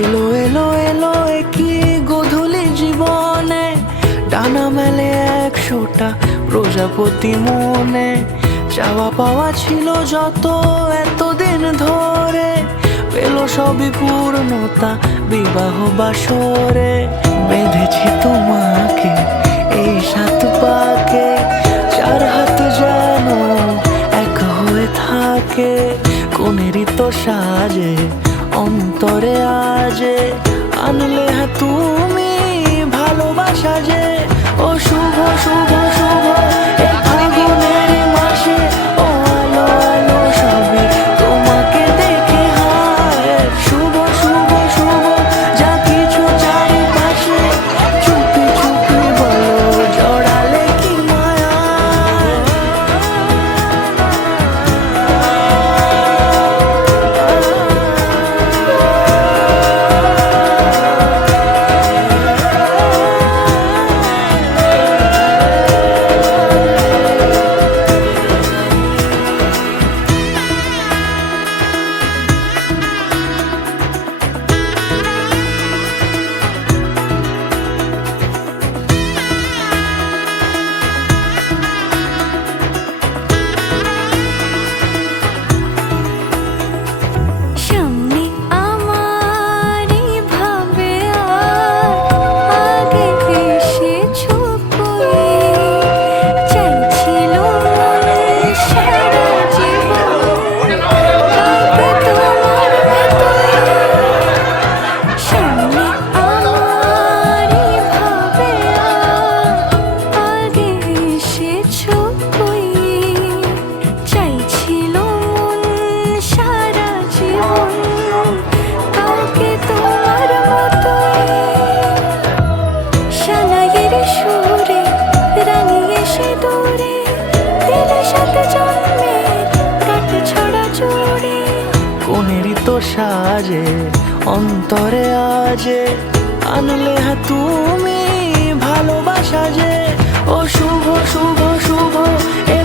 এলো এলো এলো একই গধূলি জীবনে, ডানা মেলে 100টা প্রজাপতি মনে। চাওয়া পাওয়া ছিল যত এতদিন ধরে, পেল সবই পূর্ণতা বিবাহ বাসরে। বেঁধেছি তোমাকে এই 7 পাকে, 4 হাত যেন এক হয়ে থাকে। কোনেরই তো সাজে অন্তরে আজে, আনলে হ্যাঁ তুমি ভালোবাসা যে। ও শুভ শুভ শুভ এ ফাগুনের মাসে, ও আলো আলো সবই তোমাকে দেখে হয়। শুভ শুভ শুভ যা কিছু চারিপাশে, চুপি চুপি বলো জড়ালে কি মায়া। কোনেরই তো সাজে অন্তরে আজে, আনলে হ্যাঁ তুমি ভালোবাসা যে। ও শুভ শুভ শুভ এ